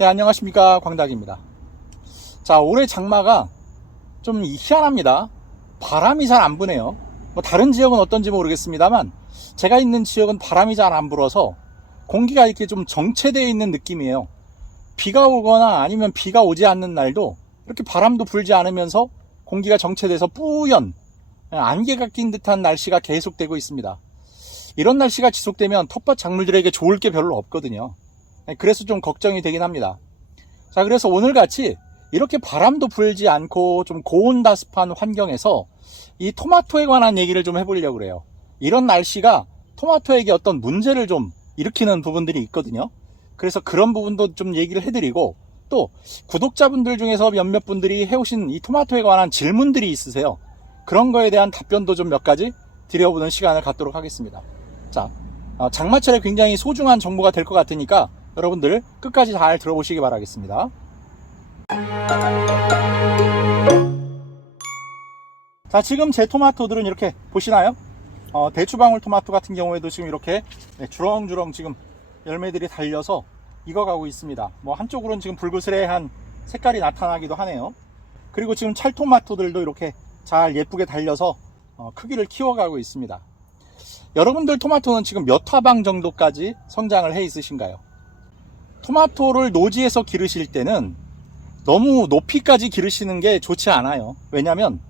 네, 안녕하십니까, 광닭입니다. 자, 올해 장마가 좀 희한합니다. 바람이 잘 안 부네요. 뭐 다른 지역은 어떤지 모르겠습니다만 제가 있는 지역은 바람이 잘 안 불어서 공기가 이렇게 좀 정체되어 있는 느낌이에요. 비가 오거나 아니면 비가 오지 않는 날도 이렇게 바람도 불지 않으면서 공기가 정체돼서 뿌연 안개가 낀 듯한 날씨가 계속되고 있습니다. 이런 날씨가 지속되면 텃밭 작물들에게 좋을 게 별로 없거든요. 그래서 좀 걱정이 되긴 합니다. 자, 그래서 오늘같이 이렇게 바람도 불지 않고 좀 고온다습한 환경에서 이 토마토에 관한 얘기를 좀 해보려고 그래요. 이런 날씨가 토마토에게 어떤 문제를 좀 일으키는 부분들이 있거든요. 그래서 그런 부분도 좀 얘기를 해드리고, 또 구독자분들 중에서 몇몇 분들이 해오신 이 토마토에 관한 질문들이 있으세요. 그런 거에 대한 답변도 좀 몇 가지 드려보는 시간을 갖도록 하겠습니다. 자, 장마철에 굉장히 소중한 정보가 될 것 같으니까 여러분들 끝까지 잘 들어보시기 바라겠습니다. 자, 지금 제 토마토들은 이렇게 보시나요? 대추방울 토마토 같은 경우에도 지금 이렇게 주렁주렁 지금 열매들이 달려서 익어가고 있습니다. 뭐 한쪽으로는 지금 불그스레한 색깔이 나타나기도 하네요. 그리고 지금 찰토마토들도 이렇게 잘 예쁘게 달려서 크기를 키워가고 있습니다. 여러분들 토마토는 지금 몇 화방 정도까지 성장을 해 있으신가요? 토마토를 노지에서 기르실 때는 너무 높이까지 기르시는 게 좋지 않아요. 왜냐하면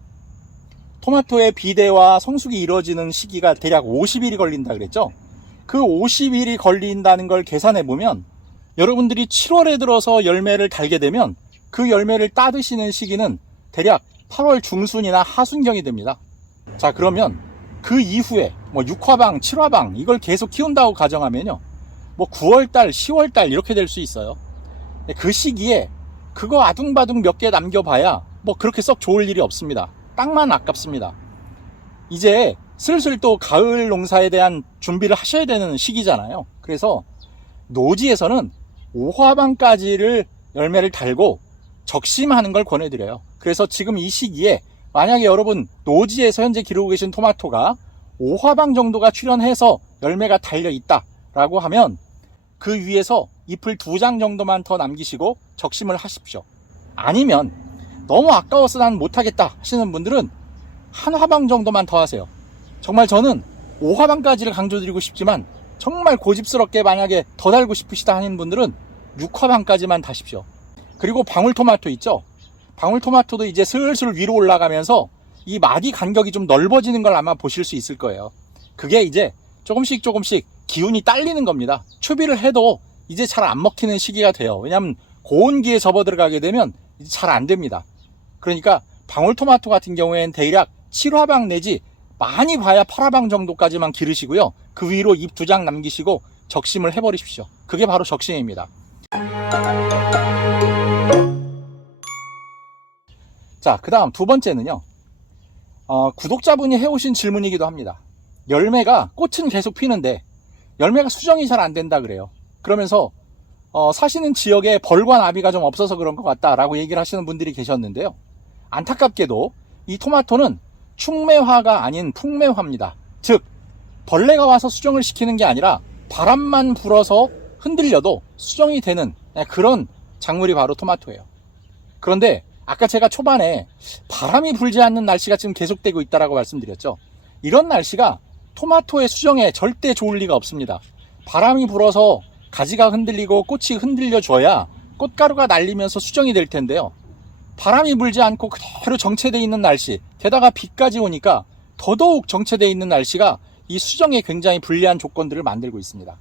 토마토의 비대와 성숙이 이루어지는 시기가 대략 50일이 걸린다 그랬죠. 그 50일이 걸린다는 걸 계산해 보면 여러분들이 7월에 들어서 열매를 달게 되면 그 열매를 따드시는 시기는 대략 8월 중순이나 하순경이 됩니다. 자, 그러면 그 이후에 뭐 6화방, 7화방 이걸 계속 키운다고 가정하면요, 뭐 9월달, 10월달 이렇게 될 수 있어요. 그 시기에 그거 아둥바둥 몇 개 남겨봐야 뭐 그렇게 썩 좋을 일이 없습니다. 땅만 아깝습니다. 이제 슬슬 또 가을 농사에 대한 준비를 하셔야 되는 시기잖아요. 그래서 노지에서는 5화방까지를 열매를 달고 적심하는 걸 권해드려요. 그래서 지금 이 시기에 만약에 여러분 노지에서 현재 기르고 계신 토마토가 5화방 정도가 출현해서 열매가 달려 있다 라고 하면 그 위에서 잎을 2장 정도만 더 남기시고 적심을 하십시오. 아니면 너무 아까워서 난 못하겠다 하시는 분들은 한 화방 정도만 더 하세요. 정말 저는 5화방까지를 강조드리고 싶지만 정말 고집스럽게 만약에 더 달고 싶으시다 하는 분들은 6화방까지만 다십시오. 그리고 방울토마토 있죠? 방울토마토도 이제 슬슬 위로 올라가면서 이 마디 간격이 좀 넓어지는 걸 아마 보실 수 있을 거예요. 그게 이제 조금씩 기운이 딸리는 겁니다. 추비를 해도 이제 잘 안 먹히는 시기가 돼요. 왜냐하면 고온기에 접어 들어가게 되면 이제 잘 안 됩니다. 그러니까 방울토마토 같은 경우에는 대략 7화방 내지 많이 봐야 8화방 정도까지만 기르시고요. 그 위로 잎 2장 남기시고 적심을 해버리십시오. 그게 바로 적심입니다. 자, 그 다음 두 번째는요, 구독자분이 해오신 질문이기도 합니다. 열매가, 꽃은 계속 피는데 열매가 수정이 잘 안 된다 그래요. 그러면서 사시는 지역에 벌과 나비가 좀 없어서 그런 것 같다라고 얘기를 하시는 분들이 계셨는데요. 안타깝게도 이 토마토는 충매화가 아닌 풍매화입니다. 즉 벌레가 와서 수정을 시키는 게 아니라 바람만 불어서 흔들려도 수정이 되는 그런 작물이 바로 토마토예요. 그런데 아까 제가 초반에 바람이 불지 않는 날씨가 지금 계속되고 있다고 말씀드렸죠. 이런 날씨가 토마토의 수정에 절대 좋을 리가 없습니다. 바람이 불어서 가지가 흔들리고 꽃이 흔들려줘야 꽃가루가 날리면서 수정이 될 텐데요. 바람이 불지 않고 그대로 정체되어 있는 날씨, 게다가 비까지 오니까 더더욱 정체되어 있는 날씨가 이 수정에 굉장히 불리한 조건들을 만들고 있습니다.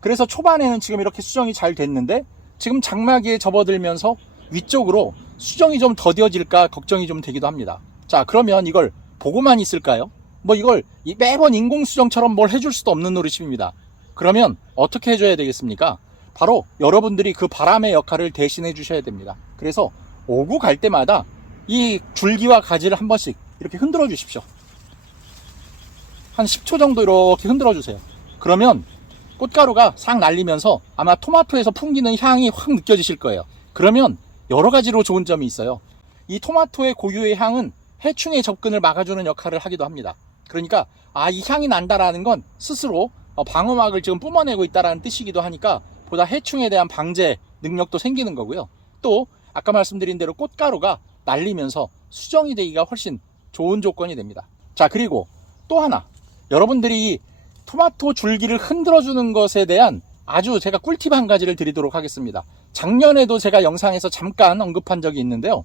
그래서 초반에는 지금 이렇게 수정이 잘 됐는데 지금 장마기에 접어들면서 위쪽으로 수정이 좀 더뎌질까 걱정이 좀 되기도 합니다. 자, 그러면 이걸 보고만 있을까요? 뭐 이걸 매번 인공수정처럼 뭘 해줄 수도 없는 노릇입니다. 그러면 어떻게 해줘야 되겠습니까? 바로 여러분들이 그 바람의 역할을 대신해 주셔야 됩니다. 그래서 오고 갈 때마다 이 줄기와 가지를 한 번씩 이렇게 흔들어 주십시오. 한 10초 정도 이렇게 흔들어 주세요. 그러면 꽃가루가 싹 날리면서 아마 토마토에서 풍기는 향이 확 느껴지실 거예요. 그러면 여러 가지로 좋은 점이 있어요. 이 토마토의 고유의 향은 해충의 접근을 막아주는 역할을 하기도 합니다. 그러니까 이 향이 난다라는 건 스스로 방어막을 지금 뿜어내고 있다는 뜻이기도 하니까 보다 해충에 대한 방제 능력도 생기는 거고요. 또 아까 말씀드린 대로 꽃가루가 날리면서 수정이 되기가 훨씬 좋은 조건이 됩니다. 자, 그리고 또 하나, 여러분들이 토마토 줄기를 흔들어주는 것에 대한 아주 제가 꿀팁 한 가지를 드리도록 하겠습니다. 작년에도 제가 영상에서 잠깐 언급한 적이 있는데요.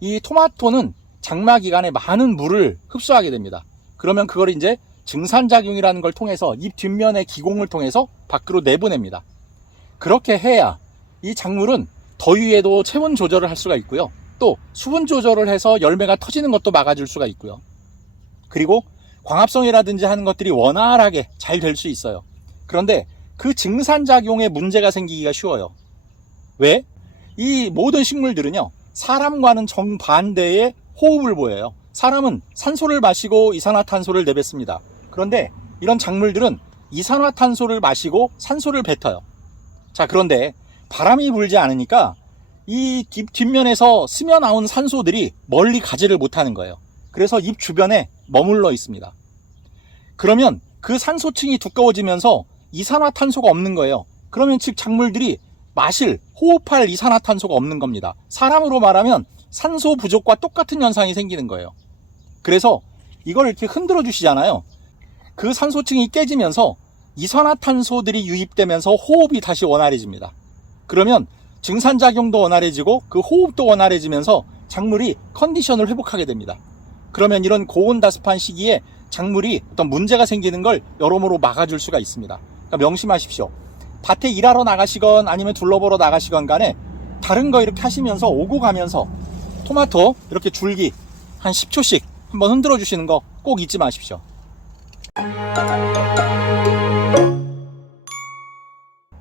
이 토마토는 장마 기간에 많은 물을 흡수하게 됩니다. 그러면 그걸 이제 증산작용이라는 걸 통해서 잎 뒷면의 기공을 통해서 밖으로 내보냅니다. 그렇게 해야 이 작물은 더위에도 체온 조절을 할 수가 있고요. 또 수분 조절을 해서 열매가 터지는 것도 막아줄 수가 있고요. 그리고 광합성이라든지 하는 것들이 원활하게 잘 될 수 있어요. 그런데 그 증산작용에 문제가 생기기가 쉬워요. 왜? 이 모든 식물들은요, 사람과는 정반대의 호흡을 보여요. 사람은 산소를 마시고 이산화탄소를 내뱉습니다. 그런데 이런 작물들은 이산화탄소를 마시고 산소를 뱉어요. 자, 그런데 바람이 불지 않으니까 이 뒷면에서 스며 나온 산소들이 멀리 가지를 못하는 거예요. 그래서 잎 주변에 머물러 있습니다. 그러면 그 산소층이 두꺼워지면서 이산화탄소가 없는 거예요. 그러면 즉 작물들이 마실, 호흡할 이산화탄소가 없는 겁니다. 사람으로 말하면 산소 부족과 똑같은 현상이 생기는 거예요. 그래서 이걸 이렇게 흔들어 주시잖아요. 그 산소층이 깨지면서 이산화탄소들이 유입되면서 호흡이 다시 원활해집니다. 그러면 증산작용도 원활해지고 그 호흡도 원활해지면서 작물이 컨디션을 회복하게 됩니다. 그러면 이런 고온다습한 시기에 작물이 어떤 문제가 생기는 걸 여러모로 막아줄 수가 있습니다. 그러니까 명심하십시오. 밭에 일하러 나가시건 아니면 둘러보러 나가시건 간에 다른 거 이렇게 하시면서 오고 가면서 토마토 이렇게 줄기 한 10초씩 한번 흔들어 주시는 거 꼭 잊지 마십시오.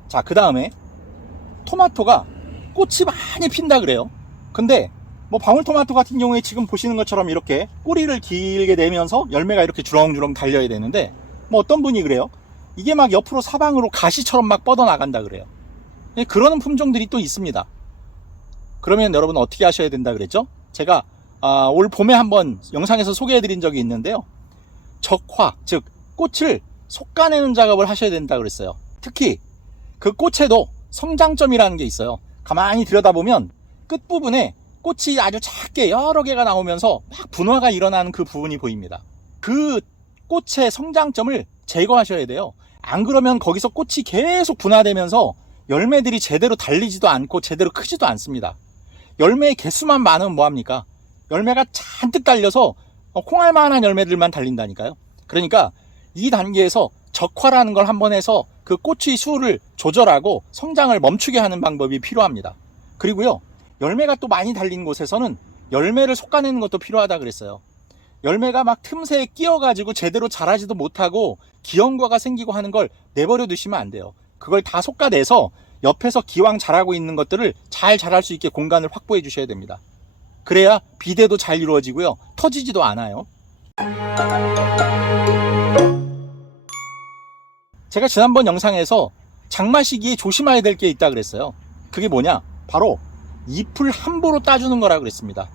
자, 그 다음에 토마토가 꽃이 많이 핀다 그래요. 근데 뭐 방울토마토 같은 경우에 지금 보시는 것처럼 이렇게 꼬리를 길게 내면서 열매가 이렇게 주렁주렁 달려야 되는데, 뭐 어떤 분이 그래요. 이게 막 옆으로 사방으로 가시처럼 막 뻗어나간다 그래요. 그러는 품종들이 또 있습니다. 그러면 여러분 어떻게 하셔야 된다 그랬죠? 제가 올 봄에 한번 영상에서 소개해 드린 적이 있는데요. 적화, 즉 꽃을 솎아내는 작업을 하셔야 된다 그랬어요. 특히 그 꽃에도 성장점이라는 게 있어요. 가만히 들여다보면 끝부분에 꽃이 아주 작게 여러 개가 나오면서 막 분화가 일어나는 그 부분이 보입니다. 그 꽃의 성장점을 제거하셔야 돼요. 안 그러면 거기서 꽃이 계속 분화되면서 열매들이 제대로 달리지도 않고 제대로 크지도 않습니다. 열매의 개수만 많으면 뭐합니까? 열매가 잔뜩 달려서 콩알만한 열매들만 달린다니까요. 그러니까 이 단계에서 적화라는 걸 한번 해서 그 꽃의 수를 조절하고 성장을 멈추게 하는 방법이 필요합니다. 그리고요, 열매가 또 많이 달린 곳에서는 열매를 솎아내는 것도 필요하다 그랬어요. 열매가 막 틈새에 끼어가지고 제대로 자라지도 못하고 기형과가 생기고 하는 걸 내버려 두시면 안 돼요. 그걸 다 솎아내서 옆에서 기왕 자라고 있는 것들을 잘 자랄 수 있게 공간을 확보해 주셔야 됩니다. 그래야 비대도 잘 이루어지고요, 터지지도 않아요. 제가 지난번 영상에서 장마 시기에 조심해야 될 게 있다 그랬어요. 그게 뭐냐? 바로 잎을 함부로 따주는 거라 그랬습니다.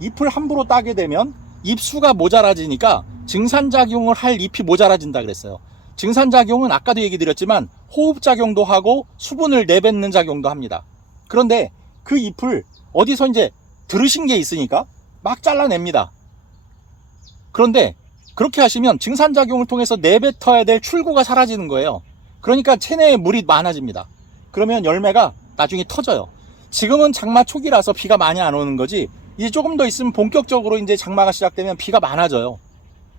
잎을 함부로 따게 되면 잎수가 모자라지니까 증산작용을 할 잎이 모자라진다 그랬어요. 증산작용은 아까도 얘기 드렸지만 호흡작용도 하고 수분을 내뱉는 작용도 합니다. 그런데 그 잎을 어디서 이제 들으신 게 있으니까 막 잘라냅니다. 그런데 그렇게 하시면 증산작용을 통해서 내뱉어야 될 출구가 사라지는 거예요. 그러니까 체내에 물이 많아집니다. 그러면 열매가 나중에 터져요. 지금은 장마 초기라서 비가 많이 안 오는 거지, 이제 조금 더 있으면 본격적으로 이제 장마가 시작되면 비가 많아져요.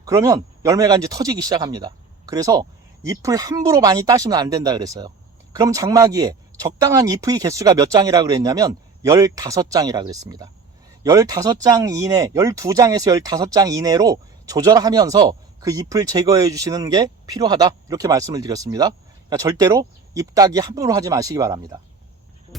그러면 열매가 이제 터지기 시작합니다. 그래서 잎을 함부로 많이 따시면 안 된다 그랬어요. 그럼 장마기에 적당한 잎의 개수가 몇 장이라 그랬냐면 15장이라 그랬습니다. 15장 이내, 12장에서 15장 이내로 조절하면서 그 잎을 제거해 주시는 게 필요하다, 이렇게 말씀을 드렸습니다. 그러니까 절대로 잎 따기 함부로 하지 마시기 바랍니다.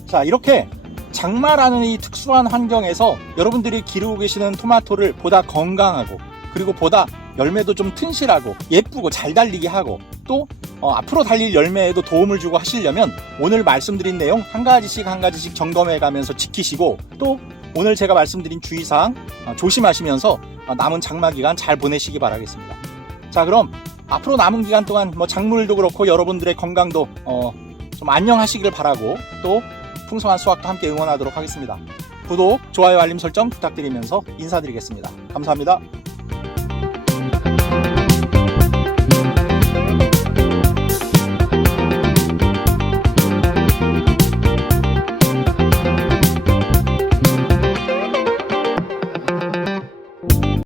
자, 이렇게 장마라는 이 특수한 환경에서 여러분들이 기르고 계시는 토마토를 보다 건강하고, 그리고 보다 열매도 좀 튼실하고 예쁘고 잘 달리게 하고, 또 앞으로 달릴 열매에도 도움을 주고 하시려면 오늘 말씀드린 내용 한 가지씩 점검해 가면서 지키시고, 또 오늘 제가 말씀드린 주의사항 조심하시면서 남은 장마 기간 잘 보내시기 바라겠습니다. 자, 그럼 앞으로 남은 기간 동안 뭐 작물도 그렇고 여러분들의 건강도 좀 안녕하시길 바라고 또 풍성한 수확도 함께 응원하도록 하겠습니다. 구독, 좋아요, 알림 설정 부탁드리면서 인사드리겠습니다. 감사합니다.